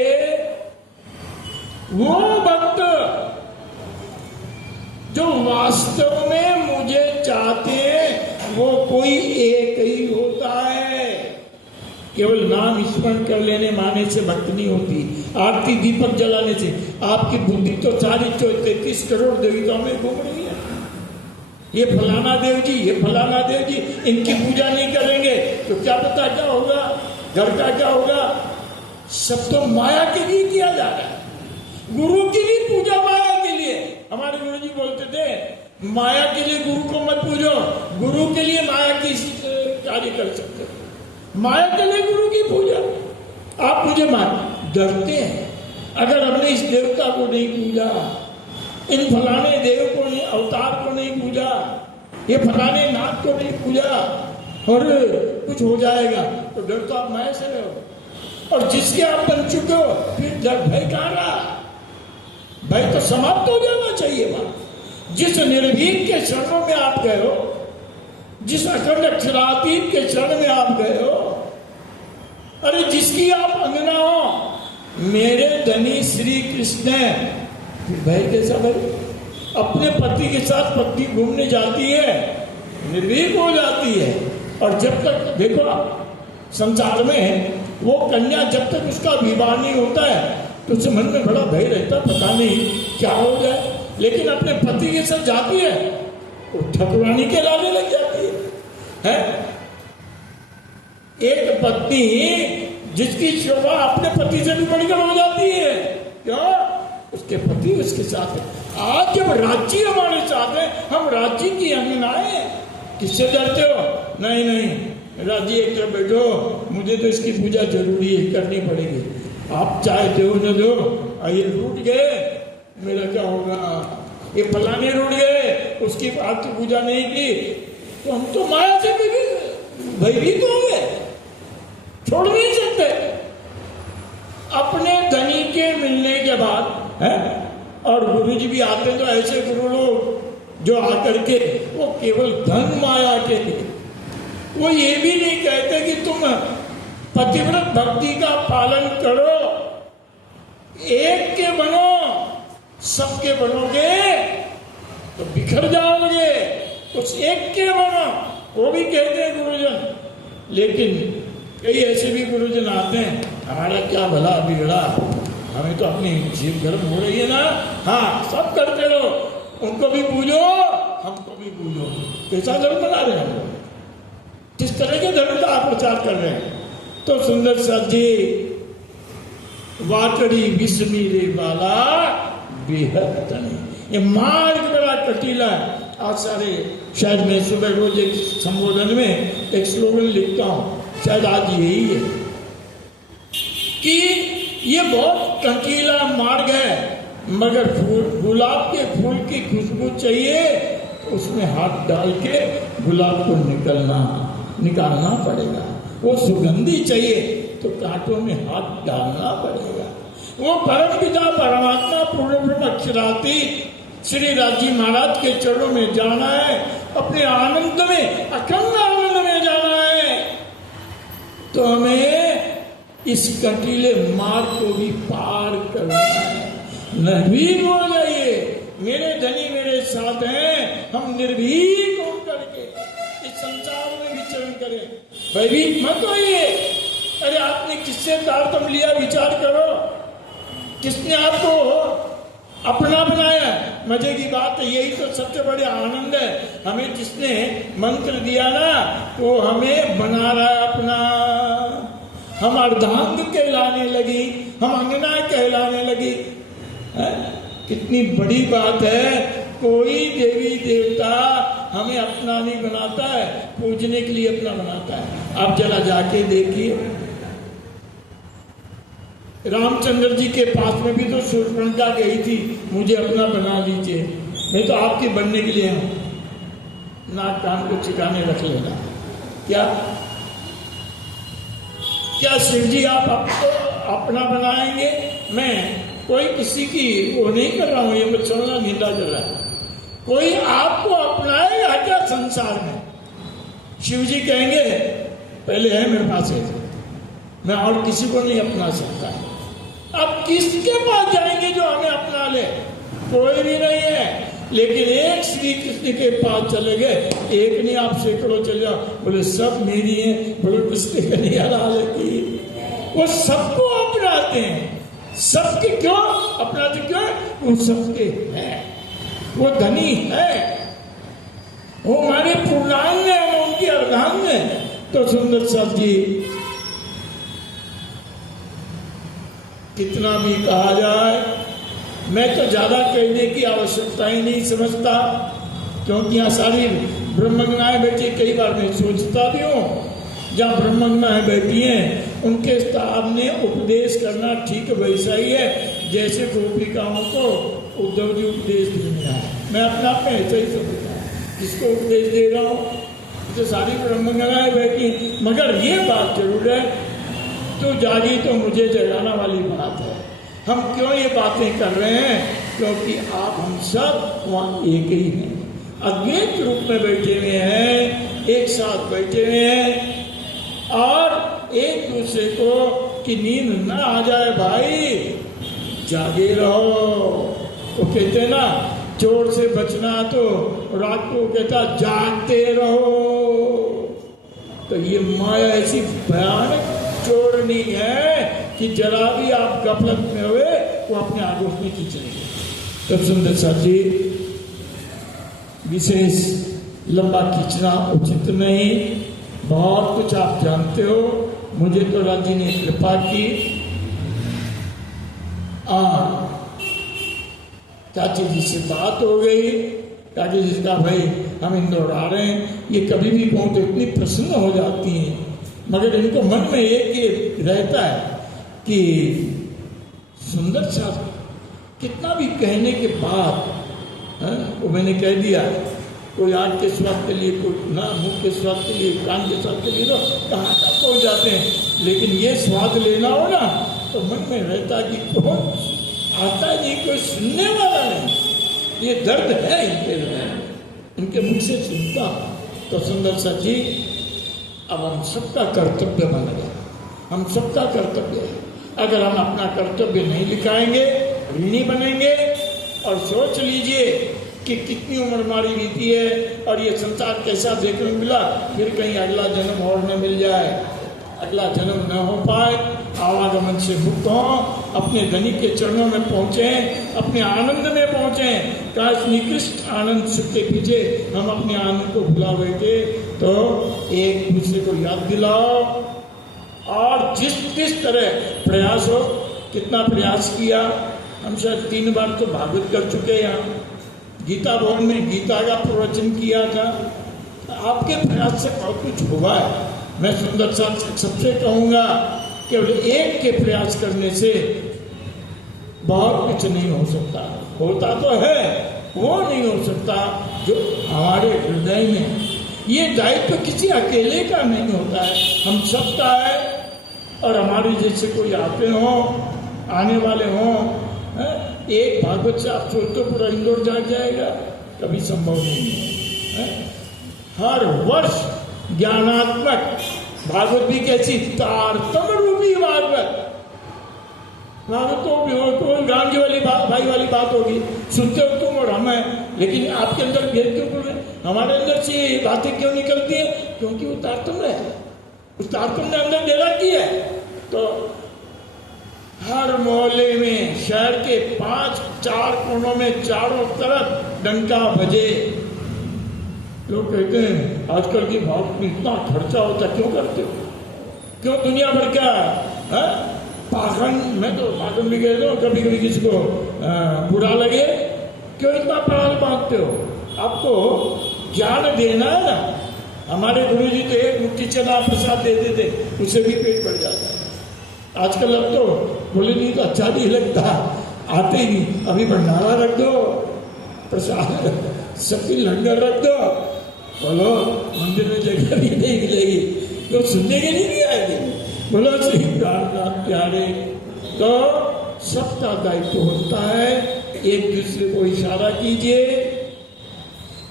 वो भक्त जो वास्तव में मुझे चाहते हैं वो कोई एक ही होता है। केवल नाम स्मरण कर लेने माने से भक्ति नहीं होती। आरती दीपक जलाने से। आपकी बुद्धि तो सारी 33 करोड़ देवताओं में घूम रही है। ये फलाना देव जी, ये फलाना देव जी, इनकी पूजा नहीं करेंगे तो क्या पता क्या होगा, घर का क्या होगा। सब तो माया के लिए किया जा रहा है। गुरु की भी पूजा माया के लिए। हमारे गुरु जी बोलते थे माया के लिए गुरु को मत पूजो, गुरु के लिए माया की कार्य कर सकते हो। माया के लिए गुरु की पूजा। आप मुझे मान डरते हैं अगर हमने इस देवता को नहीं पूजा, इन फलाने देव को नहीं, अवतार को नहीं पूजा, ये फलाने नाथ को नहीं पूजा और कुछ हो जाएगा, तो डर तो आप माया से रहो। और जिसके आप बन चुके हो फिर डर भय कहाँ रहा? भय तो समाप्त हो जाना चाहिए। वहां जिस निर्भीक के शरणों में आप गए हो, जिस अखंड अक्षरातीत के शरण में आप गए हो, अरे जिसकी आप अंगना हो, मेरे धनी श्री कृष्ण है, फिर भय कैसा भय? अपने पति के साथ पत्नी घूमने जाती है, निर्भीक हो जाती है। और जब तक देखो आप संसार में वो कन्या जब तक उसका विवाह नहीं होता है तो उसके मन में बड़ा भय रहता, पता नहीं क्या हो जाए। लेकिन अपने पति के साथ जाती है, वो ठकुरानी के लाने लग जाती है? एक पत्नी जिसकी शोभा अपने पति से भी बढ़कर हो जाती है, क्यों? उसके पति उसके साथ है। आज जब राज्य हमारे साथ है, हम राज्य की अंगनाएं, किससे डरते हो? नहीं नहीं, राज्य एक तरफ बैठो, मुझे तो इसकी पूजा जरूरी है, करनी पड़ेगी। आप चाहे दो न दो, ये रूठ गए, मेरा क्या होगा? ये फलाने रूठ गए, उसकी आपकी पूजा नहीं की, तो हम तो माया से भी भयभीत हो गए, छोड़ नहीं सकते। अपने धनी के मिलने के बाद है, और गुरु जी भी आते हैं तो ऐसे गुरु लोग जो आकर के वो केवल धन माया के लिए, वो ये भी नहीं कहते कि तुम पतिव्रत भक्ति का पालन करो, एक के बनो, सबके बनोगे तो बिखर जाओगे, उस एक के बनो, वो भी कहते हैं गुरुजन। लेकिन कई ऐसे भी गुरुजन आते हैं, हमारा क्या भला बिगड़ा, हमें तो अपनी जीव गर्म हो रही है ना, हाँ सब करते रहो, उनको भी पूजो हमको भी पूजो। कैसा धर्म बना रहे हैं हम? किस तरह के धर्म का आप प्रचार कर रहे हैं? तो सुंदर सर जी, वाकड़ी विस्मीरे वाला बेहद तनी, ये मार्ग बड़ा कटीला है। आज सारे, शायद मैं सुबह रोज एक संबोधन में एक स्लोगन लिखता हूं, शायद आज यही है कि ये बहुत कटीला मार्ग है, मगर गुलाब के फूल की खुशबू चाहिए तो उसमें हाथ डाल के गुलाब को निकालना पड़ेगा। वो सुगंधी चाहिए तो कांटों में हाथ डालना पड़ेगा। वो परम पिता परमात्मा पूर्ण ब्रह्म अक्षराती श्री राजी महाराज के चरणों में जाना है, अपने आनंद में, अखंड आनंद में जाना है। तो हमें इस कटीले मार्ग को भी पार करना है। निर्भीक हो जाइए, मेरे धनी मेरे साथ हैं, हम निर्भीक होकर के इस संसार में विचरण करें, भयभीत मत होइए। अरे आपने किससे तारतम्य लिया, विचार करो, किसने आपको अपना बनाया? मजे की बात है, यही तो सबसे बड़े आनंद है। हमें जिसने मंत्र दिया ना, तो हमें बना रहा है अपना। हम अर्धांग कहलाने लगी, हम अंगना कहलाने लगी, है? कितनी बड़ी बात है। कोई देवी देवता हमें अपना नहीं बनाता है, पूजने के लिए अपना बनाता है। आप जरा जाके देखिए, रामचंद्र जी के पास में भी तो शूर्पणखा गई थी, मुझे अपना बना लीजिए, मैं तो आपके बनने के लिए हूं, नाक कान को चिकाने रख लेना। क्या शिव जी आप अपना बनाएंगे? मैं कोई किसी की वो नहीं कर रहा हूं, ये मैं चलना निंदा कर रहा है। कोई आपको अपनाएगा क्या संसार में? शिव जी कहेंगे पहले है मेरे पास है, मैं और किसी को नहीं अपना सकता। अब किसके पास जाएंगे जो हमें अपना ले? कोई भी नहीं है। लेकिन एक श्री कृष्ण के पास चले गए, एक नहीं आप सैकड़ों चले जाओ, बोले सब मेरी है, बोले कृष्ण का नहीं हरा लेती। वो सबको अपनाते हैं, सबके क्यों अपनाते? क्यों? वो सबके हैं, वो धनी है, वो हमारे पूर्णांग है, वो उनकी अर्धांग है। तो सुंदर साहब जी, कितना भी कहा जाए, मैं तो ज्यादा कहने की आवश्यकता ही नहीं समझता, क्योंकि यहाँ सारी ब्रह्मज्ञाएं बैठी, कई बार मैं सोचता भी हूँ, जहाँ ब्रह्मज्ञाएं बैठी हैं उनके सामने उपदेश करना ठीक वैसा ही है जैसे गोपिकाओं को उद्धव जी उपदेश देने आए। मैं अपना आप में ऐसा ही समझता हूँ, किसको उपदेश दे रहा हूँ, तो सारी ब्रह्मज्ञाएं बैठी। मगर ये बात जरूर है, तो जागी तो मुझे जगाना वाली बात है। हम क्यों ये बातें कर रहे हैं? क्योंकि आप हम सब वहाँ एक ही हैं, अद्वैत रूप में बैठे हुए हैं, एक साथ बैठे हुए हैं, और एक दूसरे को कि नींद ना आ जाए भाई, जागे रहो। वो कहते हैं ना, चोर से बचना तो रात को कहता जागते रहो। तो ये माया ऐसी भयानक छोड़नी है कि जरा भी आप गफलत में हुए वो अपने आगोश में खींचेंगे। तो सुंदर साथ जी, विशेष लंबा खींचना उचित नहीं, बहुत कुछ आप जानते हो। मुझे तो राजी ने कृपा की, चाची जी से बात हो गई, चाची जी का भाई हम इंदौर आ रहे हैं। ये कभी भी कहूँ तो इतनी प्रसन्न हो जाती हैं, मगर इनको मन में एक ये रहता है कि सुंदर सा कितना भी कहने के बाद वो मैंने कह दिया, कोई आँख के स्वाद के लिए, कोई ना मुंह के स्वाद के लिए, कान के स्वाद के लिए, तो कहाँ तक पहुँच जाते हैं। लेकिन ये स्वाद लेना हो ना तो मन में रहता कि कौन आता नहीं, कोई सुनने वाला नहीं। ये दर्द है इनके मुख से सुनता। तो सुंदर सा जी, अब हम सबका कर्तव्य बन गया, हम सबका कर्तव्य है। अगर हम अपना कर्तव्य नहीं दिखाएंगे ऋणी बनेंगे। और सोच लीजिए कि कितनी उम्र हमारी बीती है और ये संसार कैसा देखने को मिला, फिर कहीं अगला जन्म और न मिल जाए, अगला जन्म न हो पाए, आवागमन से मुक्त हो, अपने धनिक के चरणों में पहुंचे, अपने आनंद में पहुंचे। काश निकृष्ट आनंद सुख के पीछे हम अपने आनंद को भुला बैठे। तो एक दूसरे को याद दिलाओ और जिस तरह प्रयास हो, कितना प्रयास किया। हम शायद 3 बार तो भागवत कर चुके हैं, यहाँ गीता भवन में गीता का प्रवचन किया था। आपके प्रयास से बहुत कुछ हुआ है। मैं सुंदर साथ सबसे कहूँगा, केवल एक के प्रयास करने से बहुत कुछ नहीं हो सकता। होता तो है, वो नहीं हो सकता जो हमारे हृदय में। ये दायित्व किसी अकेले का नहीं होता है, हम सबका है। और हमारे जैसे कोई आते हों, आने वाले हों, एक भागवत से आप सोचते पूरा इंदौर जाग जाएगा, कभी संभव नहीं है। हर वर्ष ज्ञानात्मक भागवत भी कैसी तारतम रूपी भागवत तो गांधी वाली बात, भाई वाली बात होगी, सुनते हो तुम और हम हैं, लेकिन आपके अंदर भेद क्यों बोल रहे, हमारे अंदर से ये बातें क्यों निकलती है? क्योंकि वो तारतम है, उस तारतम ने अंदर डेरा किया है। तो हर मोहल्ले में, शहर के 5-4 कोनों में, चारों तरफ डंका बजे। लोग कहते हैं आजकल की भाव में इतना खर्चा होता, क्यों करते हो? क्यों दुनिया भर का पाखंड? मैं तो पाखंड भी कहता हूँ, कभी कभी किसी को बुरा लगे, क्यों इतना प्राण बांधते हो? आपको ज्ञान देना है ना। हमारे गुरुजी तो एक मुट्ठी चना प्रसाद देते थे, उससे भी पेट भर जाता है। आजकल अब तो बोले नहीं तो अच्छा नहीं लगता, आते ही अभी भंडारा रख दो, प्रसाद सबकी लंगर रख दो, बोलो मंदिर में जगह भी नहीं मिलेगी, तो सुनने के लिए नहीं आएंगे। बोलो श्री रामनाथ प्यारे। तो सबका दायित्व होता है, एक दूसरे को इशारा कीजिए,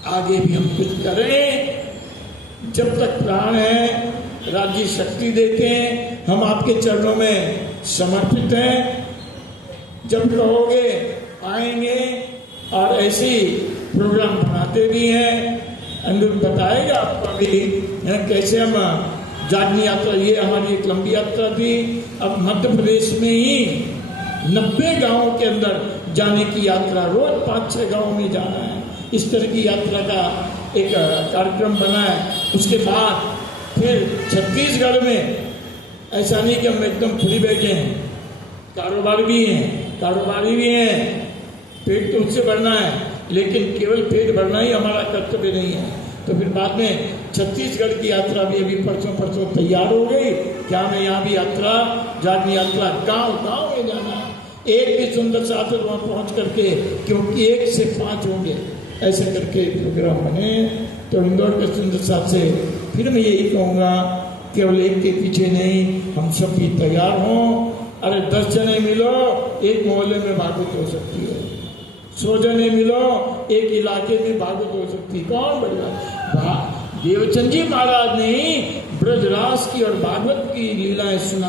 आगे भी हम कुछ करें। जब तक प्राण है, राज्य शक्ति देते हैं, हम आपके चरणों में समर्पित हैं। जब कहोगे आएंगे, और ऐसे प्रोग्राम बनाते भी हैं। अंदर बताएगा आपको अभी कैसे हम जागनी यात्रा, ये हमारी एक लंबी यात्रा थी। अब मध्य प्रदेश में ही 90 गांवों के अंदर जाने की यात्रा, रोज 5-6 गांव में जाना है, इस तरह की यात्रा का एक कार्यक्रम बना है। उसके बाद फिर छत्तीसगढ़ में, ऐसा नहीं कि हम एकदम फ्री बैठे हैं, कारोबार भी कारोबारी भी हैं, पेट तो उससे भरना है, लेकिन केवल पेट भरना ही हमारा कर्तव्य नहीं है। तो फिर बाद में छत्तीसगढ़ की यात्रा भी अभी परसों तैयार हो गई। क्या मैं यहाँ भी यात्रा, जागनी यात्रा गांव में जाना, एक भी सुंदर साथ वहाँ पहुँच करके, क्योंकि 1 से 5 होंगे, ऐसे करके प्रोग्राम बने। तो इंदौर के सुंदर साथ से फिर मैं यही कहूँगा, केवल एक के पीछे नहीं, हम सब भी तैयार हों। अरे 10 जने मिलो, एक मोहल्ले में भागवत हो सकती है, 100 जने मिलो, एक इलाके में भागवत हो सकती है। कौन बढ़िया? देवचंद जी महाराज ने ब्रजरास की और भागवत की लीलाएं सुना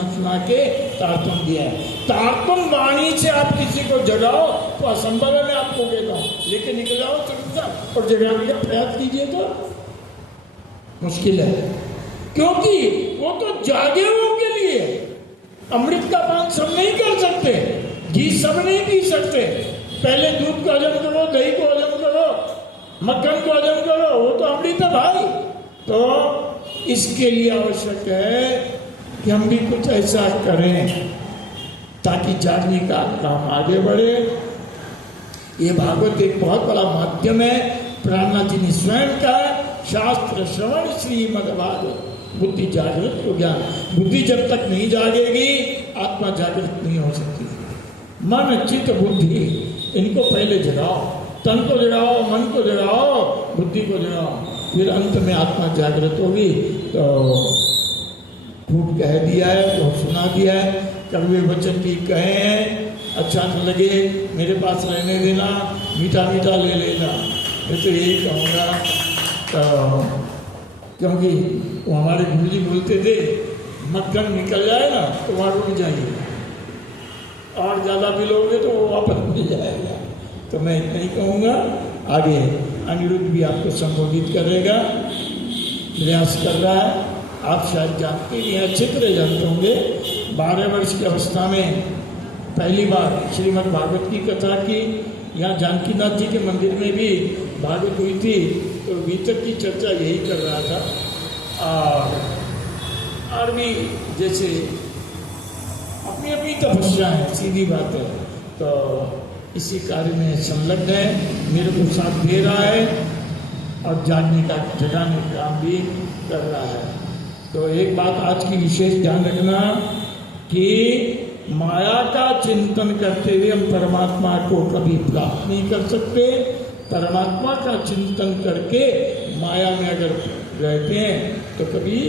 के तारतम दिया है। तारतम वाणी से आप किसी को जगाओ तो असंभव है, मैं आपको कहता हूँ, लेकिन निकल जाओ चुपचाप और जगाने का प्रयास कीजिए तो मुश्किल है, क्योंकि वो तो जागे हुओं के लिए, है। अमृत का पान सब नहीं कर सकते, घी सब नहीं पी सकते। पहले दूध को हजम करो, दही को हजम करो, मक्खन को हजम करो, वो तो अमृत है भाई। तो इसके लिए आवश्यक है कि हम भी कुछ ऐसा करें ताकि जागने का काम आगे बढ़े। ये भागवत एक बहुत बड़ा माध्यम है। प्राणनाथ जी ने स्वयं का शास्त्र श्रवण श्रीमद् भागवत, बुद्धि जागृत हो ज्ञान। बुद्धि जब तक नहीं जागेगी आत्मा जागृत नहीं हो सकती। मन चित्त बुद्धि इनको पहले जगाओ, तन को जगाओ, मन को जगाओ, बुद्धि को जगाओ, फिर अंत में आत्मा जागृत होगी। तो खूब कह दिया है, तो सुना दिया है, कड़वे वचन भी कहे हैं, अच्छा न लगे मेरे पास रहने देना, मीठा मीठा ले लेना। मैं तो यही कहूँगा, तो क्योंकि वो हमारे गुरु जी बोलते थे मक्खन निकल जाए ना तो वहाँ रुक जाइए, और ज़्यादा भी लोगे तो वो वापस मिल जाएगा। तो मैं इतना ही कहूँगा। आगे अनिरुद्ध भी आपको संबोधित करेगा, प्रयास कर रहा है। आप शायद जानते नहीं, अच्छी तरह जानते होंगे। 12 वर्ष की अवस्था में पहली बार श्रीमद् भागवत की कथा की। यहाँ जानकीनाथ जी के मंदिर में भी भागवत हुई थी, तो भीतर की चर्चा यही कर रहा था। और भी जैसे अपनी अपनी तपस्या है, सीधी बात है। तो इसी कार्य में संलग्न है, मेरे को साथ दे रहा है और जानने का जगाने का काम भी कर रहा है। तो एक बात आज की विशेष ध्यान रखना कि माया का चिंतन करते हुए हम परमात्मा को कभी प्राप्त नहीं कर सकते। परमात्मा का चिंतन करके माया में अगर रहते हैं तो कभी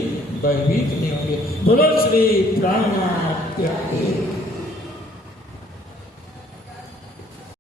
भयभीत नहीं होंगे। बोलो श्री प्राणनाथ।